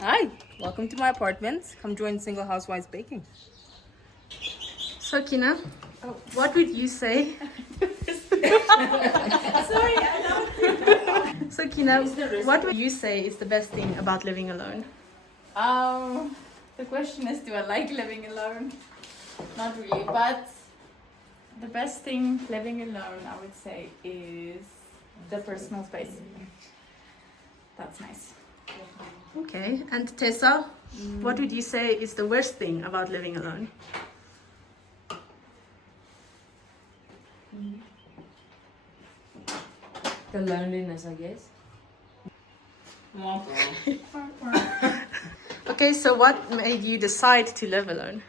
Hi, welcome to my apartment. Come join Single Housewives baking. So Kina, what would you say? Sorry, I don't. So Kina, what would you say is the best thing about living alone? The question is, do I like living alone? Not really, but the best thing living alone, I would say, is the personal space. That's nice. Okay, and Tessa, what would you say is the worst thing about living alone? The loneliness, I guess. Okay, so what made you decide to live alone?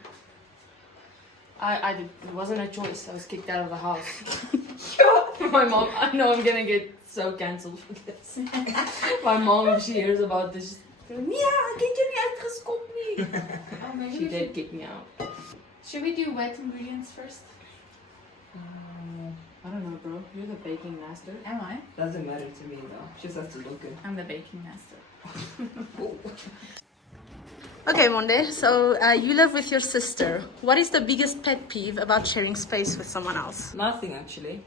It wasn't a choice. I was kicked out of the house. My mom, I know I'm gonna get so cancelled for this. My mom, if she hears about this, she's like, yeah, get you uitgeskopt nie. Oh, maybe She did kick me out. Should we do wet ingredients first? I don't know, bro. You're the baking master. Am I? Doesn't matter to me though. She just has to look good. I'm the baking master. Okay, Monde, so you live with your sister. What is the biggest pet peeve about sharing space with someone else? Nothing actually.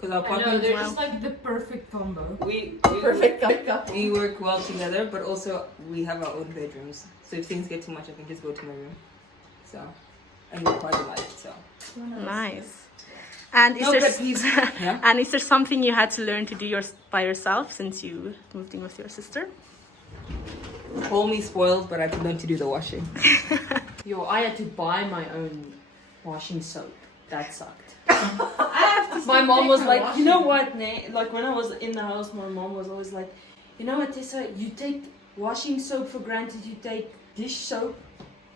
Because our I know, apartment, they're just like the perfect combo. we Perfect cup. we work well together, but also we have our own bedrooms. So if things get too much, I can just go to my room. So, and we're quite alike. So. Nice. And is No there pet peeves. Yeah? and is there something you had to learn to do by yourself since you moved in with your sister? Call me spoiled, but I can learn to do the washing. Yo, I had to buy my own washing soap. That sucked. My mom was like, you know what, Ne? Like when I was in the house, my mom was always like, you know what, Tessa, you take washing soap for granted, you take dish soap,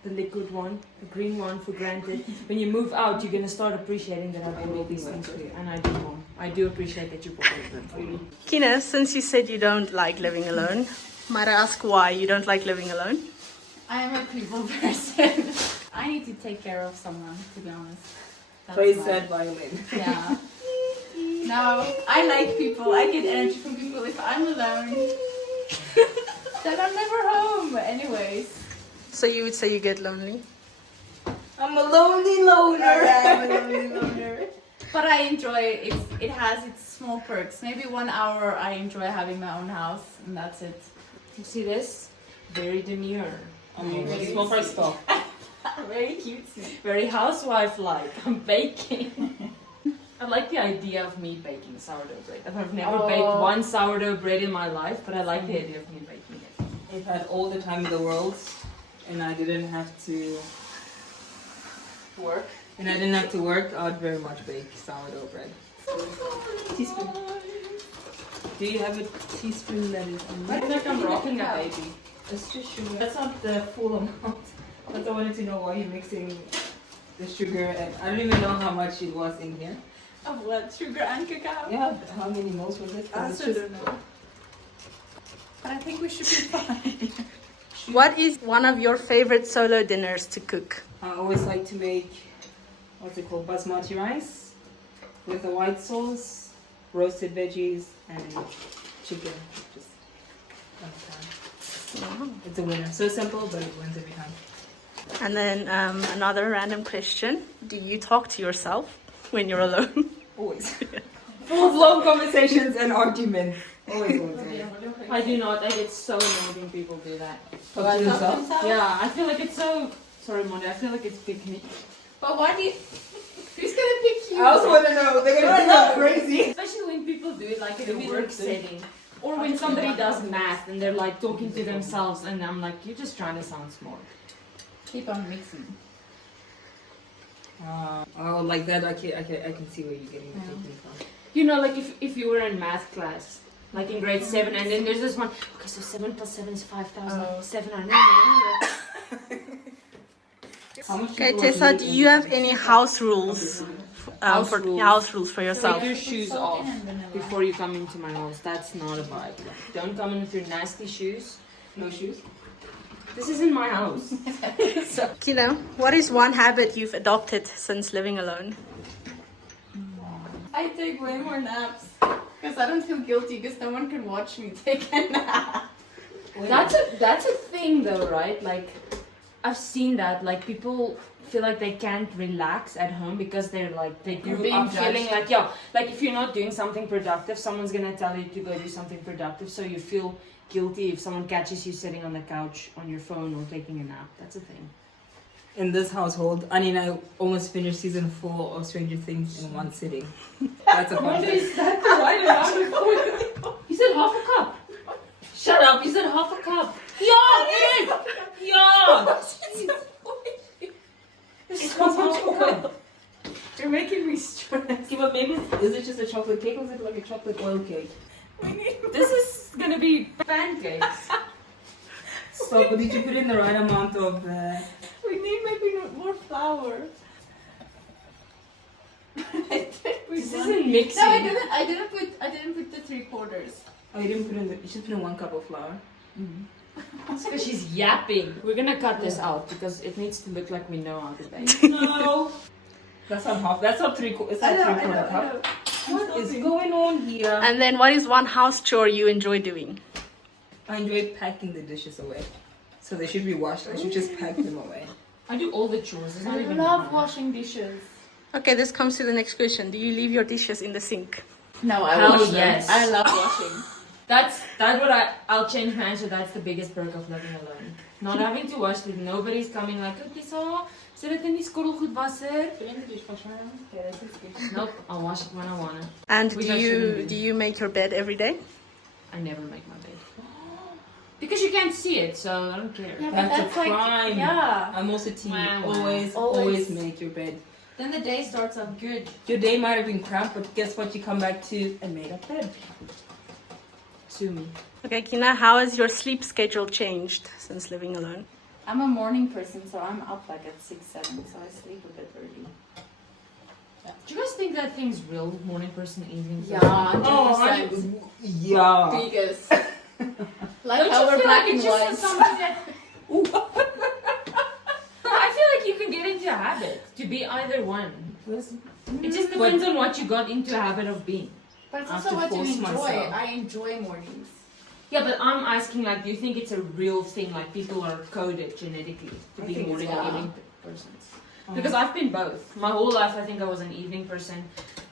the liquid one, the green one for granted. When you move out, you're gonna start appreciating that I do all these things for you. And I do, Mom. I do appreciate that you bought them for me. Kina, since you said you don't like living alone, might I ask why you don't like living alone? I am a people person. I need to take care of someone, to be honest. That's Play my- sad violin. Yeah. No, I like people. I get energy from people. If I'm alone, then I'm never home. Anyways. So you would say you get lonely? I'm a lonely loner. I'm a lonely loner. But I enjoy it. It has its small perks. Maybe 1 hour I enjoy having my own house, and that's it. You see this? Very demure. Very small price stuff. Very cutesy. Very housewife-like. I'm baking. I like the idea of me baking sourdough bread. I've never baked one sourdough bread in my life, but I like the idea of me baking it. I've had all the time in the world, and I didn't have to work. And I didn't have to work. I would very much bake sourdough bread. Teaspoon. Do you have a teaspoon that is? I feel like I'm rocking a baby. It's just sugar. That's not the full amount. But I wanted to know why you're mixing the sugar, and I don't even know how much it was in here. Of what? Sugar and cacao? Yeah, how many moles was it? I Because don't know. But I think we should be fine. What is one of your favorite solo dinners to cook? I always like to make, what's it called, basmati rice with a white sauce, roasted veggies, and chicken. Just one time. It's a winner. So simple, but it wins every time. And then another random question. Do you talk to yourself when you're alone? Always. Full-blown conversations and arguments. Always, always, always. I do not. I get so annoyed when people do that. Talk to yourself? Yeah, I feel like it's so... Sorry, Monday. I feel like it's picnic. But why do you... Who's gonna pick you? I also want to know. They're going to think I'm crazy. Especially when people do it like in a work setting. Or when somebody does math and they're like talking to themselves and I'm like, you're just trying to sound smart. Keep on mixing. Oh, like that. I can see where you're getting the thinking from. You know, like if you were in math class, like in grade 7, and then there's this one, okay, so 7 plus 7 is 5,700. How much Okay, sugar was Tessa, needed do in you this? have any house rules? House rules for yourself? Take your shoes off before you come into my house. That's not a vibe. Like, don't come in with your nasty shoes. No shoes? This isn't my house. So, Kina, what is one habit you've adopted since living alone? I take way more naps. Because I don't feel guilty because no one can watch me take a nap. That's a thing though, right? Like I've seen that like people feel like they can't relax at home because they're like they grew being up feeling judged. like if you're not doing something productive, someone's gonna tell you to go do something productive, so you feel guilty if someone catches you sitting on the couch on your phone or taking a nap. That's a thing. In this household, Annie and I almost finished season 4 of Stranger Things in one sitting. That's a fun thing. that the right amount? You said half a cup. Shut up! You said half a cup. Yeah, it is. Yeah. It's half a cup. You're making me stress. Okay, but maybe is it just a chocolate cake or is it like a chocolate oil cake? This is gonna be pancakes. So, but did you put in the right amount of? We need maybe more flour. This isn't mixing. No, I didn't put the 3/4. Oh, you didn't put in the. You should put in 1 cup of flour. It's because she's yapping. We're gonna cut this out because it needs to look like we know how to bake. No, that's not half. That's not 3/4. It's not 3/4 cup. What is going on here? And then what is one house chore you enjoy doing? I enjoy packing the dishes away, so they should be washed. I should just pack them away. I do all the chores. It's not I even love hard. washing dishes. Okay, this comes to the next question. Do you leave your dishes in the sink? No, I Hell wash them. yes. I love washing. That's what I'll change my answer. That's the biggest perk of living alone. Not having to wash it. Nobody's coming like, okay, so zit het in die skorrelgoedwasser? Nope, I'll wash it when I want it. And Which do I shouldn't you do. do you make your bed every day? I never make my bed. Because you can't see it, so I don't care. Yeah, but That's a like, crime. yeah. I'm also team. Wow. Always Always. make your bed. Then the day starts off good. Your day might have been crap, but guess what? You come back to a made-up bed. Sue me. Okay, Kina, how has your sleep schedule changed since living alone? I'm a morning person, so I'm up like at 6, 7, so I sleep a bit early. Do you guys think that thing's real? Morning person, evening person? Yeah, 100%. Oh, yeah. Biggest. Like Don't how you we're feel black like and it's just white. something that... I feel like you can get into a habit to be either one. It just depends on what you got into a habit of being. But it's I have also to what you force enjoy. myself. I enjoy mornings. Yeah, but I'm asking, like, do you think it's a real thing? Like, people are coded genetically to I be think morning it's- and yeah. evening persons? Because I've been both. My whole life, I think I was an evening person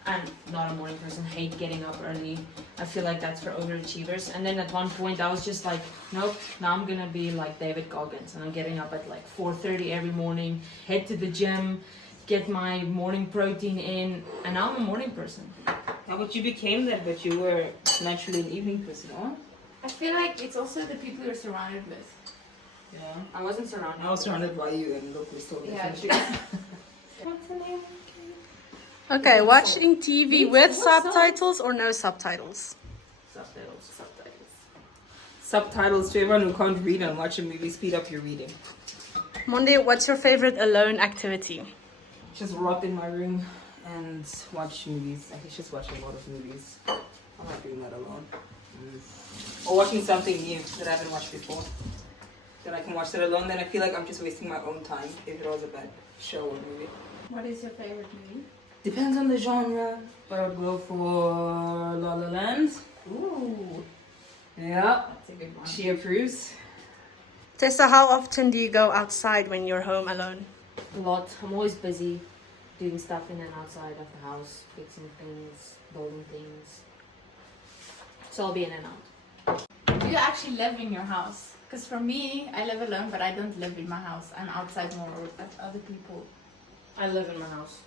and not a morning person. Hate getting up early. I feel like that's for overachievers. And then at one point, I was just like, nope, now I'm gonna be like David Goggins. And I'm getting up at like 4:30 every morning, head to the gym, get my morning protein in. And now I'm a morning person. Yeah, but you became that, but you were naturally an evening person, huh? I feel like it's also the people you're surrounded with. Yeah. I wasn't surrounded. I was surrounded by you, and look, we're still Yeah, different. What's the name? Okay, watching TV with subtitles or no subtitles? Subtitles. Subtitles to everyone who can't read and watch a movie. Speed up your reading. Monday, what's your favorite alone activity? Just rot in my room and watch movies. I can just watch a lot of movies. I'm not doing that alone. Or watching something new that I haven't watched before. That I can watch that alone. Then I feel like I'm just wasting my own time if it was a bad show or movie. What is your favorite movie? Depends on the genre, but I'll go for La La Land. Ooh, Yeah, that's a good one. she approves. Tessa, how often do you go outside when you're home alone? A lot. I'm always busy doing stuff in and outside of the house, fixing things, building things. So I'll be in and out. Do you actually live in your house? Because for me, I live alone, but I don't live in my house. I'm outside more with other people. I live in my house.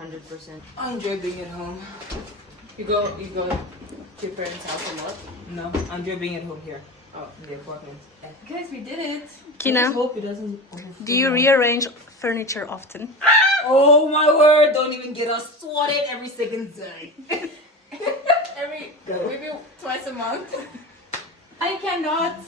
100%. I enjoy being at home. You go to your parents' house a lot? No, I enjoy being at home here. Oh, in the apartment. Guys, we did it. I just Kina, hope it doesn't overflow. do you rearrange furniture often? Oh my word! Don't even get us swatted every second day. Maybe twice a month. I cannot.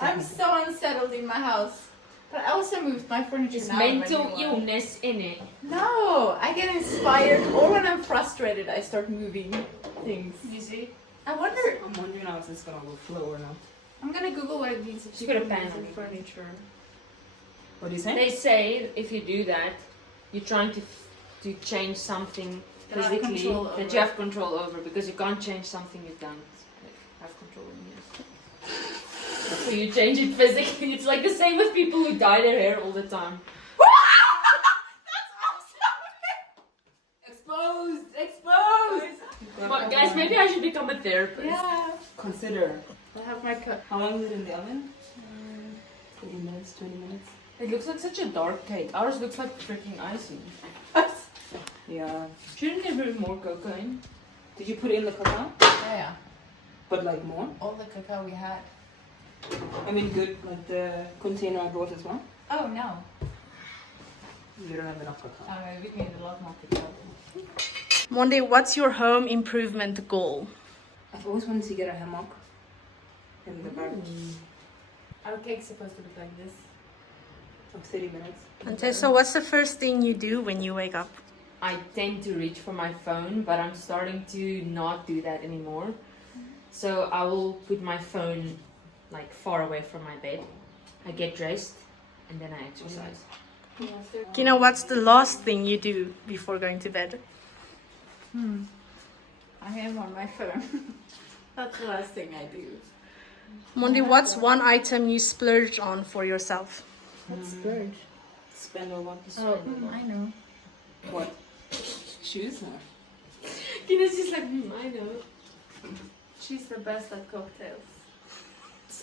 I'm so unsettled in my house. But I also moved my furniture It's now. mental when you illness in it. No, I get inspired, or when I'm frustrated, I start moving things. You see? I wonder. I'm wondering how it's gonna overflow or not. I'm gonna Google what it means if You you got a put pen in on it. furniture. What do you say? They say if you do that, you're trying to change something That I have physically control that over. you have control over, because you can't change something you don't have control in. Yes. That's a you change it physically. It's like the same with people who dye their hair all the time. Exposed! Exposed! But guys, maybe I should become a therapist. Yeah. Consider. I have my cup. How long is it in the oven? 30 minutes, 20 minutes. It looks like such a dark cake. Ours looks like freaking icing. Yeah. Shouldn't there be more cocoa in? Did you put it in the cacao? Yeah. But like more? All the cacao we had. I mean good, like the container I brought as well? Oh no. You don't have enough cacao. We need a lot more cacao. Monday, what's your home improvement goal? I've always wanted to get a hammock in the back Our cake's supposed to look like this. of 30 minutes. Okay, so what's the first thing you do when you wake up? I tend to reach for my phone, but I'm starting to not do that anymore. So I will put my phone like far away from my bed. I get dressed and then I exercise. Kina, what's the last thing you do before going to bed? I am on my phone. That's the last thing I do. Monday, what's one item you splurge on for yourself? What's splurge? Spend or what? Oh, I know. What? Shoes? No. Kina's just like, I know. She's the best at cocktails.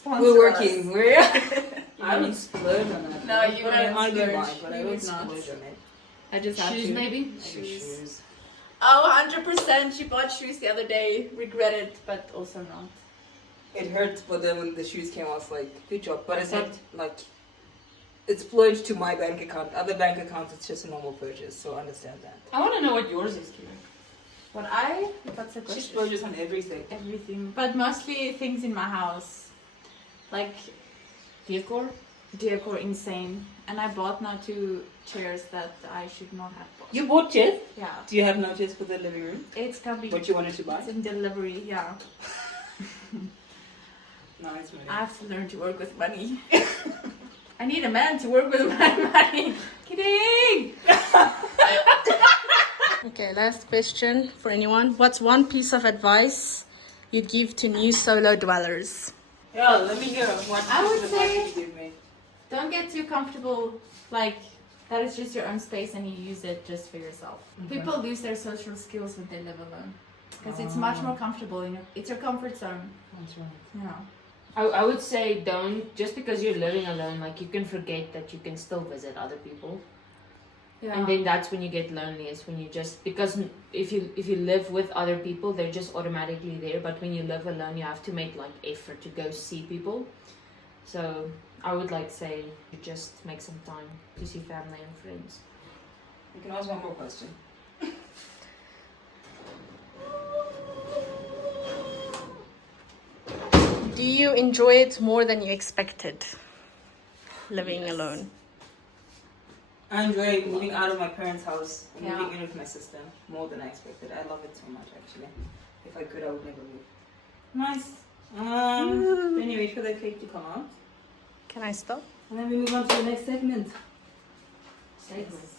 We're working. We're. I don't splurge on that. No, you But I won't do splurge. buy, but I You don't would not. splurge on it. I just have Shoes to. maybe? Maybe shoes. Oh, 100%. She bought shoes the other day. Regret it, but also not. It hurt, but then when the shoes came, I was like, good job. But it's not like. It's splurged to my bank account. Other bank accounts, it's just a normal purchase, so understand that. I want to know what yours is, Kina. That's a She question. splurges on everything. Everything. But mostly things in my house. Like decor insane. And I bought now 2 chairs that I should not have bought. You bought chairs? Yeah. Do you have no chairs for the living room? It's coming. What you wanted to buy? It's in delivery, yeah. Nice, man. I have to learn to work with money. I need a man to work with my money. Kidding! Okay, last question for anyone. What's one piece of advice you'd give to new solo dwellers? Yeah, let me hear what I would piece of advice say- you give me. Don't get too comfortable, like, that is just your own space and you use it just for yourself. Okay. People lose their social skills when they live alone. Because it's much more comfortable, it's your comfort zone. That's right. Yeah. I would say don't, just because you're living alone, like you can forget that you can still visit other people. Yeah. And then that's when you get lonely, is when you just, because if you live with other people, they're just automatically there. But when you live alone, you have to make like effort to go see people. So I would like say you just make some time to see family and friends. You can ask one more question. Do you enjoy it more than you expected? Living alone. I enjoy moving out of my parents' house and Yeah. moving in with my sister more than I expected. I love it so much, actually. If I could, I would never move. Nice. Then you wait for the cake to come out. Can I stop? And then we move on to the next segment. Segment.